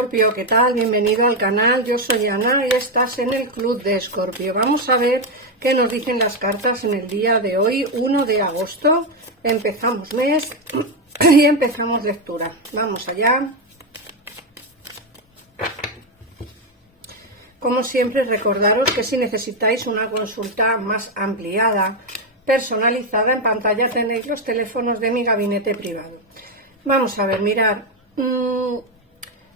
Escorpio, ¿qué tal? Bienvenido al canal, yo soy Ana y estás en el Club de Escorpio. Vamos a ver qué nos dicen las cartas en el día de hoy, 1 de agosto. Empezamos mes y empezamos lectura. Vamos allá. Como siempre, recordaros que si necesitáis una consulta más ampliada, personalizada, en pantalla tenéis los teléfonos de mi gabinete privado. Vamos a ver, mirar.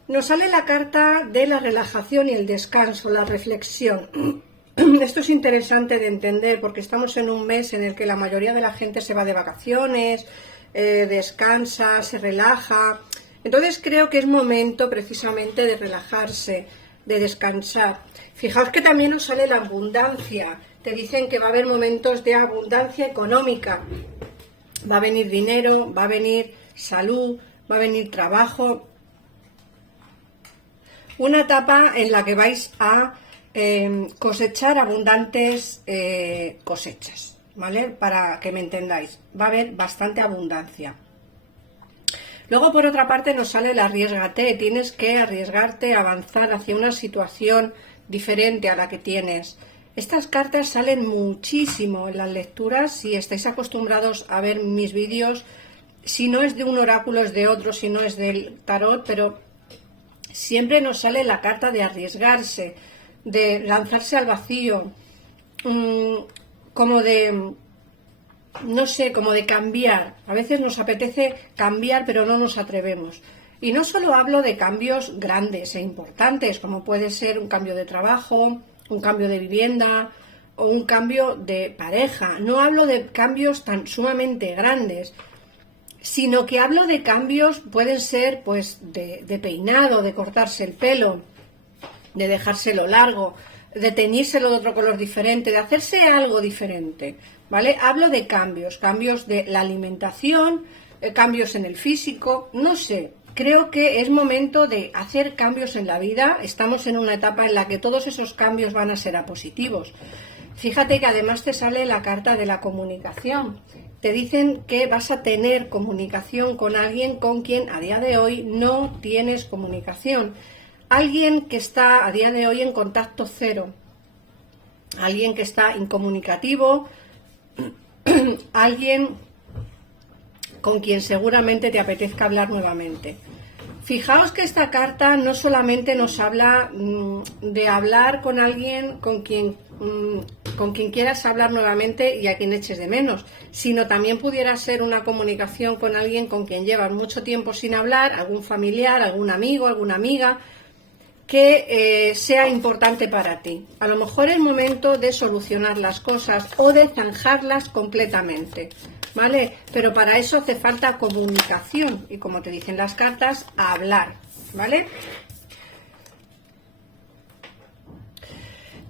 Nos sale la carta de la relajación y el descanso, la reflexión. Esto es interesante de entender porque estamos en un mes en el que la mayoría de la gente se va de vacaciones, descansa, se relaja. Entonces creo que es momento precisamente de relajarse, de descansar. Fijaos que también nos sale la abundancia. Te dicen que va a haber momentos de abundancia económica. Va a venir dinero, va a venir salud, va a venir trabajo. Una etapa en la que vais a cosechar abundantes cosechas, ¿vale? Para que me entendáis, va a haber bastante abundancia. Luego, por otra parte, nos sale el arriésgate. Tienes que arriesgarte a avanzar hacia una situación diferente a la que tienes. Estas cartas salen muchísimo en las lecturas. Si estáis acostumbrados a ver mis vídeos, si no es de un oráculo es de otro, si no es del tarot, pero siempre nos sale la carta de arriesgarse, de lanzarse al vacío, como de, no sé, como de cambiar. A veces nos apetece cambiar, pero no nos atrevemos. Y no solo hablo de cambios grandes e importantes, como puede ser un cambio de trabajo, un cambio de vivienda o un cambio de pareja. No hablo de cambios tan sumamente grandes, sino que hablo de cambios, pueden ser pues de peinado, de cortarse el pelo, de dejárselo largo, de teñírselo de otro color diferente, de hacerse algo diferente, ¿vale? Hablo de cambios, cambios de la alimentación, cambios en el físico, no sé, creo que es momento de hacer cambios en la vida. Estamos en una etapa en la que todos esos cambios van a ser a positivos. Fíjate que además te sale la carta de la comunicación. Te dicen que vas a tener comunicación con alguien con quien a día de hoy no tienes comunicación. Alguien que está a día de hoy en contacto cero. Alguien que está incomunicativo. Alguien con quien seguramente te apetezca hablar nuevamente. Fijaos que esta carta no solamente nos habla de hablar con alguien con quien quieras hablar nuevamente y a quien eches de menos, sino también pudiera ser una comunicación con alguien con quien llevas mucho tiempo sin hablar, algún familiar, algún amigo, alguna amiga, que sea importante para ti. A lo mejor es momento de solucionar las cosas o de zanjarlas completamente, ¿vale? Pero para eso hace falta comunicación y, como te dicen las cartas, hablar, ¿vale?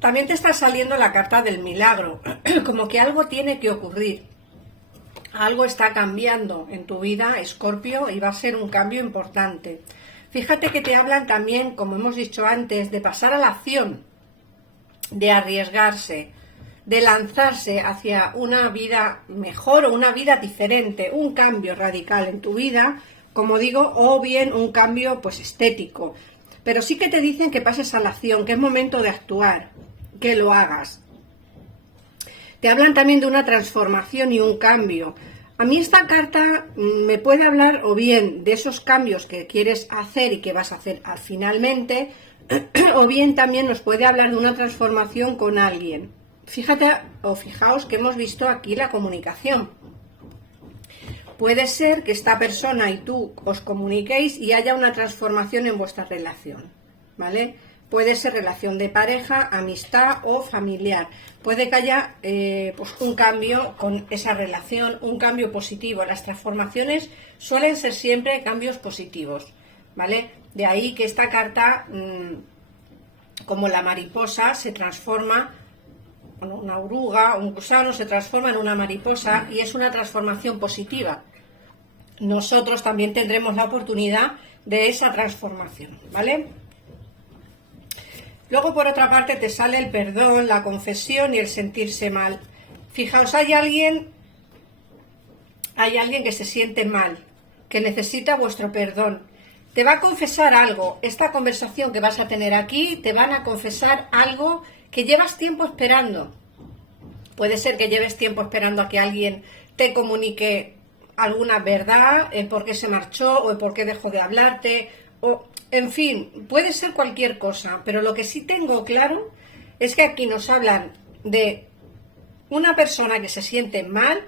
También te está saliendo la carta del milagro, como que algo tiene que ocurrir. Algo está cambiando en tu vida, Escorpio, y va a ser un cambio importante. Fíjate que te hablan también, como hemos dicho antes, de pasar a la acción, de arriesgarse, de lanzarse hacia una vida mejor o una vida diferente, un cambio radical en tu vida, como digo, o bien un cambio pues estético. Pero sí que te dicen que pases a la acción, que es momento de actuar, que lo hagas. Te hablan también de una transformación y un cambio. A mí esta carta me puede hablar o bien de esos cambios que quieres hacer y que vas a hacer finalmente, o bien también nos puede hablar de una transformación con alguien. Fíjate o fijaos que hemos visto aquí la comunicación. Puede ser que esta persona y tú os comuniquéis y haya una transformación en vuestra relación, ¿vale? Puede ser relación de pareja, amistad o familiar. Puede que haya pues un cambio con esa relación, un cambio positivo. Las transformaciones suelen ser siempre cambios positivos, ¿vale? De ahí que esta carta, como la mariposa, se transforma, bueno, una oruga, un gusano se transforma en una mariposa y es una transformación positiva. Nosotros también tendremos la oportunidad de esa transformación, ¿vale? Luego, por otra parte, te sale el perdón, la confesión y el sentirse mal. Fijaos, hay alguien que se siente mal, que necesita vuestro perdón, te va a confesar algo. Esta conversación que vas a tener aquí, te van a confesar algo que llevas tiempo esperando. Puede ser que lleves tiempo esperando a que alguien te comunique alguna verdad, el por qué se marchó o el por qué dejó de hablarte, o en fin, puede ser cualquier cosa, pero lo que sí tengo claro es que aquí nos hablan de una persona que se siente mal,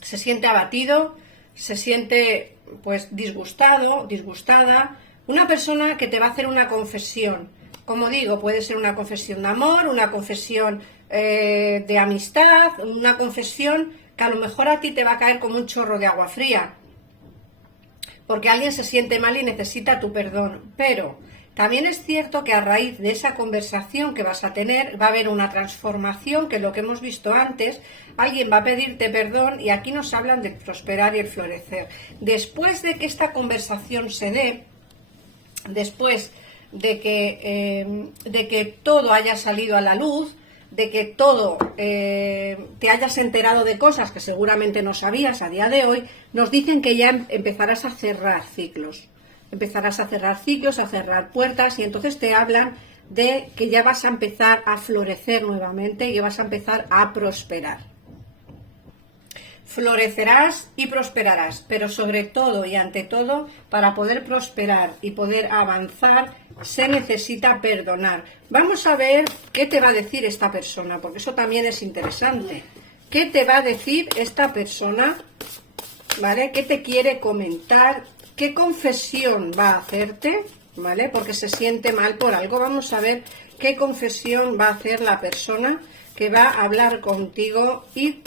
se siente abatido, se siente pues disgustado, disgustada, una persona que te va a hacer una confesión. Como digo, puede ser una confesión de amor, una confesión de amistad, una confesión que a lo mejor a ti te va a caer como un chorro de agua fría, porque alguien se siente mal y necesita tu perdón. Pero también es cierto que a raíz de esa conversación que vas a tener va a haber una transformación, que es lo que hemos visto antes. Alguien va a pedirte perdón y aquí nos hablan de prosperar y el florecer. Después de que esta conversación se dé, después de que todo haya salido a la luz, de que todo te hayas enterado de cosas que seguramente no sabías a día de hoy, nos dicen que ya empezarás a cerrar ciclos. Empezarás a cerrar ciclos, a cerrar puertas, y entonces te hablan de que ya vas a empezar a florecer nuevamente y vas a empezar a prosperar. Florecerás y prosperarás, pero sobre todo y ante todo, para poder prosperar y poder avanzar, se necesita perdonar. Vamos a ver qué te va a decir esta persona, porque eso también es interesante. ¿Qué te va a decir esta persona? ¿Vale? ¿Qué te quiere comentar? ¿Qué confesión va a hacerte? ¿Vale? Porque se siente mal por algo. Vamos a ver qué confesión va a hacer la persona que va a hablar contigo y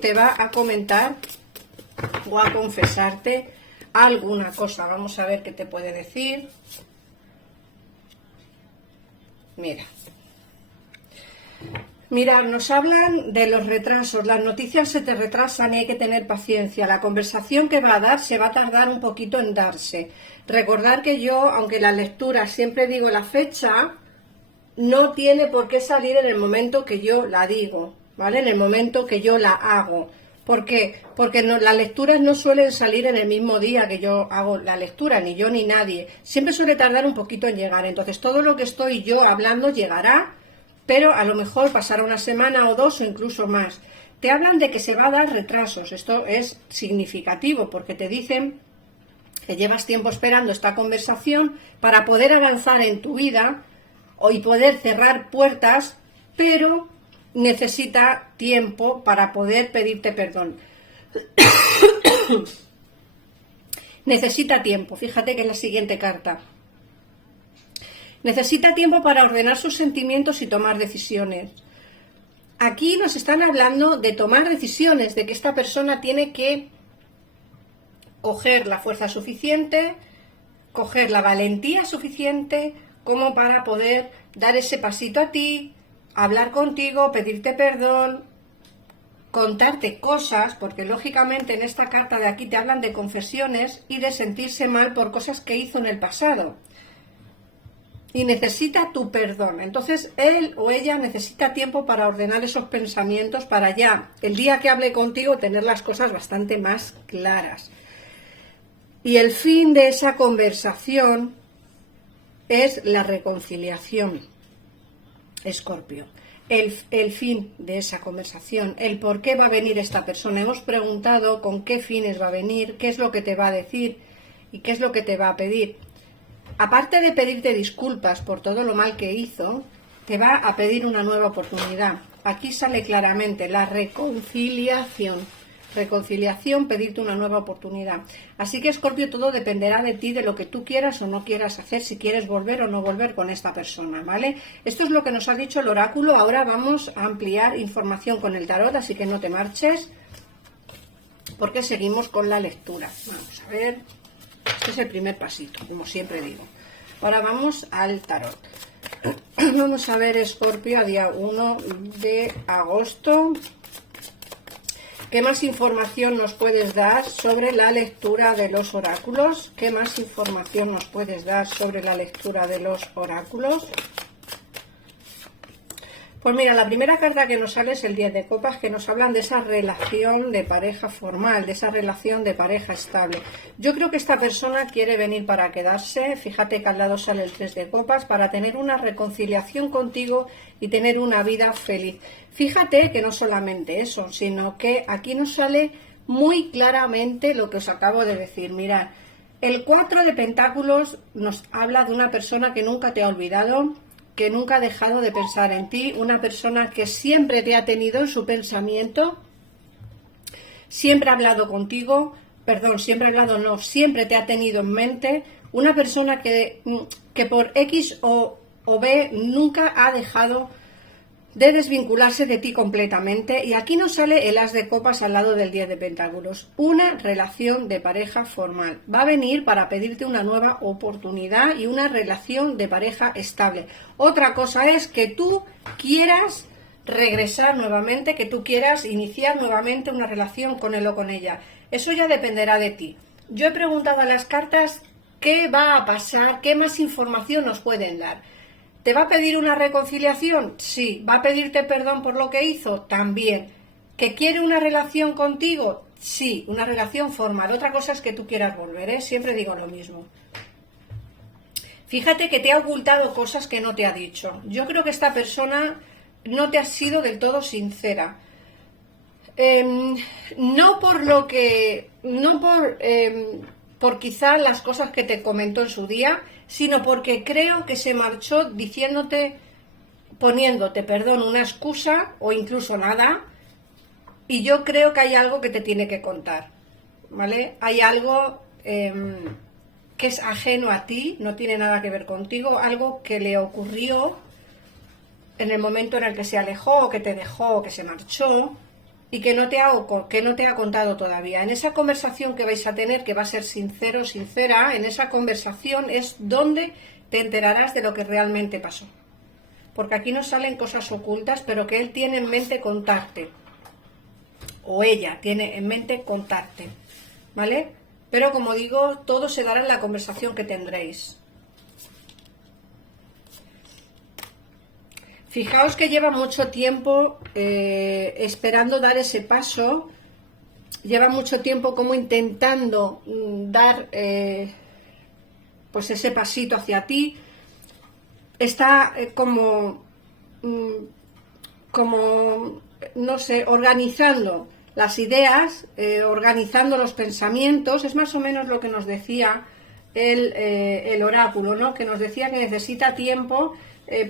te va a comentar o a confesarte alguna cosa. Vamos a ver qué te puede decir. Mira, nos hablan de los retrasos. Las noticias se te retrasan y hay que tener paciencia. La conversación que va a dar se va a tardar un poquito en darse. Recordar que yo, aunque la lectura siempre digo la fecha, no tiene por qué salir en el momento que yo la digo, ¿vale? En el momento que yo la hago. ¿Por qué? Porque las lecturas no suelen salir en el mismo día que yo hago la lectura, ni yo ni nadie. Siempre suele tardar un poquito en llegar. Entonces todo lo que estoy yo hablando llegará, pero a lo mejor pasará una semana o dos o incluso más. Te hablan de que se va a dar retrasos. Esto es significativo porque te dicen que llevas tiempo esperando esta conversación para poder avanzar en tu vida y poder cerrar puertas, pero necesita tiempo para poder pedirte perdón. Necesita tiempo. Fíjate que es la siguiente carta. Necesita tiempo para ordenar sus sentimientos y tomar decisiones. Aquí nos están hablando de tomar decisiones, de que esta persona tiene que coger la fuerza suficiente, coger la valentía suficiente como para poder dar ese pasito a ti, hablar contigo, pedirte perdón, contarte cosas, porque lógicamente en esta carta de aquí te hablan de confesiones y de sentirse mal por cosas que hizo en el pasado. Y necesita tu perdón. Entonces él o ella necesita tiempo para ordenar esos pensamientos, para ya el día que hable contigo tener las cosas bastante más claras. Y el fin de esa conversación es la reconciliación, Escorpio. El fin de esa conversación, el por qué va a venir esta persona. Hemos preguntado con qué fines va a venir, qué es lo que te va a decir y qué es lo que te va a pedir. Aparte de pedirte disculpas por todo lo mal que hizo, te va a pedir una nueva oportunidad. Aquí sale claramente la reconciliación. Reconciliación, pedirte una nueva oportunidad. Así que, Escorpio, todo dependerá de ti, de lo que tú quieras o no quieras hacer, si quieres volver o no volver con esta persona, ¿vale? Esto es lo que nos ha dicho el oráculo. Ahora vamos a ampliar información con el tarot, así que no te marches, porque seguimos con la lectura. Vamos a ver. Este es el primer pasito, como siempre digo. Ahora vamos al tarot. Vamos a ver, Escorpio, a día 1 de agosto. ¿Qué más información nos puedes dar sobre la lectura de los oráculos? ¿Qué más información nos puedes dar sobre la lectura de los oráculos? Pues mira, la primera carta que nos sale es el 10 de copas, que nos hablan de esa relación de pareja formal, de esa relación de pareja estable. Yo creo que esta persona quiere venir para quedarse. Fíjate que al lado sale el 3 de copas, para tener una reconciliación contigo y tener una vida feliz. Fíjate que no solamente eso, sino que aquí nos sale muy claramente lo que os acabo de decir. Mirad, el 4 de pentáculos nos habla de una persona que nunca te ha olvidado, que nunca ha dejado de pensar en ti, una persona que siempre te ha tenido en su pensamiento, siempre ha hablado contigo, perdón, siempre ha hablado, no, siempre te ha tenido en mente, una persona que por X o B nunca ha dejado de desvincularse de ti completamente. Y aquí nos sale el as de copas al lado del 10 de pentáculos, una relación de pareja formal. Va a venir para pedirte una nueva oportunidad y una relación de pareja estable. Otra cosa es que tú quieras regresar nuevamente, que tú quieras iniciar nuevamente una relación con él o con ella. Eso ya dependerá de ti. Yo he preguntado a las cartas qué va a pasar, qué más información nos pueden dar. ¿Te va a pedir una reconciliación? Sí. ¿Va a pedirte perdón por lo que hizo? También. ¿Que quiere una relación contigo? Sí, una relación formal. Otra cosa es que tú quieras volver, ¿eh? Siempre digo lo mismo. Fíjate que te ha ocultado cosas que no te ha dicho. Yo creo que esta persona no te ha sido del todo sincera. No por quizá las cosas que te comentó en su día, sino porque creo que se marchó diciéndote, poniéndote, perdón, una excusa o incluso nada, y yo creo que hay algo que te tiene que contar, ¿vale? Hay algo que es ajeno a ti, no tiene nada que ver contigo, algo que le ocurrió en el momento en el que se alejó, o que te dejó, o que se marchó, y que no te ha contado todavía. En esa conversación que vais a tener, que va a ser sincero, sincera, en esa conversación es donde te enterarás de lo que realmente pasó. Porque aquí nos salen cosas ocultas, pero que él tiene en mente contarte. O ella tiene en mente contarte. ¿Vale? Pero como digo, todo se dará en la conversación que tendréis. Fijaos que lleva mucho tiempo esperando dar ese paso, lleva mucho tiempo como intentando dar pues ese pasito hacia ti, está como, no sé, organizando las ideas, organizando los pensamientos. Es más o menos lo que nos decía el oráculo, ¿no? Que nos decía que necesita tiempo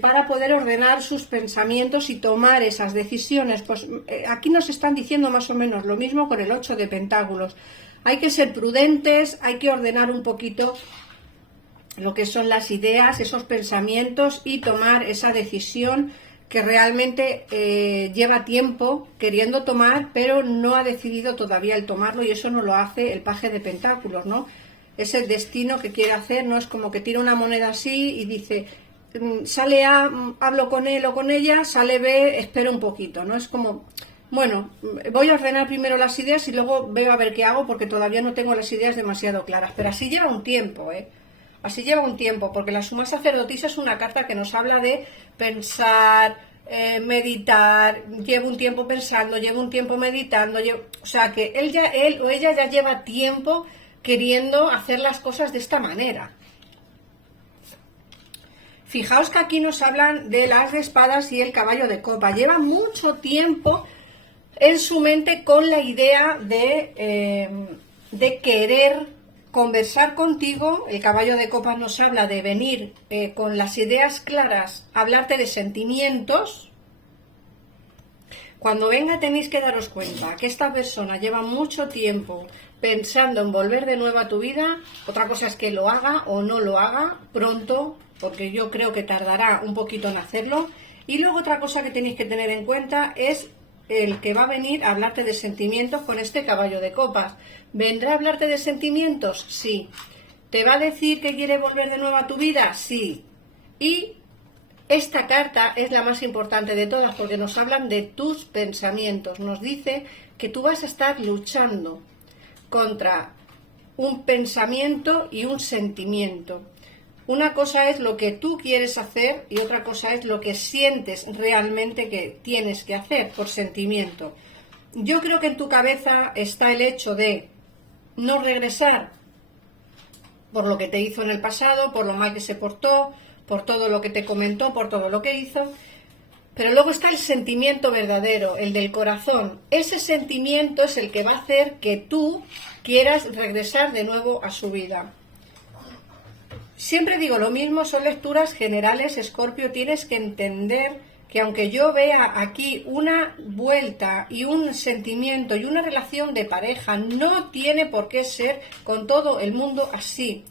para poder ordenar sus pensamientos y tomar esas decisiones. Pues aquí nos están diciendo más o menos lo mismo con el 8 de pentáculos. Hay que ser prudentes, hay que ordenar un poquito lo que son las ideas, esos pensamientos, y tomar esa decisión que realmente lleva tiempo queriendo tomar, pero no ha decidido todavía el tomarlo, y eso no lo hace el paje de pentáculos, ¿no? Es el destino que quiere hacer, no es como que tira una moneda así y dice, sale A, hablo con él o con ella, sale B, espero un poquito, ¿no? Es como, bueno, voy a ordenar primero las ideas y luego veo a ver qué hago, porque todavía no tengo las ideas demasiado claras, pero así lleva un tiempo, Así lleva un tiempo, porque la suma sacerdotisa es una carta que nos habla de pensar, meditar, llevo un tiempo pensando, llevo un tiempo meditando, o sea que él o ella ya lleva tiempo queriendo hacer las cosas de esta manera. Fijaos que aquí nos hablan del as de espadas y el caballo de copa. Lleva mucho tiempo en su mente con la idea de querer conversar contigo. El caballo de copas nos habla de venir con las ideas claras, hablarte de sentimientos. Cuando venga tenéis que daros cuenta que esta persona lleva mucho tiempo pensando en volver de nuevo a tu vida. Otra cosa es que lo haga o no lo haga pronto, porque yo creo que tardará un poquito en hacerlo. Y luego otra cosa que tenéis que tener en cuenta es el que va a venir a hablarte de sentimientos con este caballo de copas. ¿Vendrá a hablarte de sentimientos? Sí. ¿Te va a decir que quiere volver de nuevo a tu vida? Sí. Y esta carta es la más importante de todas, porque nos hablan de tus pensamientos. Nos dice que tú vas a estar luchando contra un pensamiento y un sentimiento. Una cosa es lo que tú quieres hacer y otra cosa es lo que sientes realmente que tienes que hacer por sentimiento. Yo creo que en tu cabeza está el hecho de no regresar por lo que te hizo en el pasado, por lo mal que se portó, por todo lo que te comentó, por todo lo que hizo. Pero luego está el sentimiento verdadero, el del corazón. Ese sentimiento es el que va a hacer que tú quieras regresar de nuevo a su vida. Siempre digo lo mismo, son lecturas generales, Escorpio, tienes que entender que aunque yo vea aquí una vuelta y un sentimiento y una relación de pareja, no tiene por qué ser con todo el mundo así.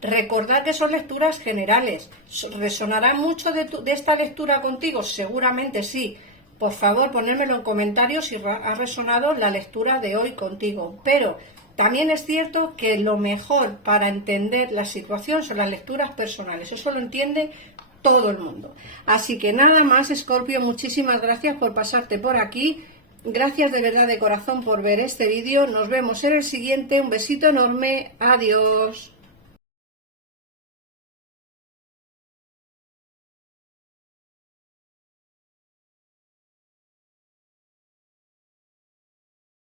Recordad que son lecturas generales. ¿Resonará mucho de esta lectura contigo? Seguramente sí. Por favor, ponérmelo en comentarios si ha resonado la lectura de hoy contigo. Pero también es cierto que lo mejor para entender la situación son las lecturas personales. Eso lo entiende todo el mundo. Así que nada más, Escorpio, muchísimas gracias por pasarte por aquí. Gracias de verdad de corazón por ver este vídeo. Nos vemos en el siguiente. Un besito enorme. Adiós.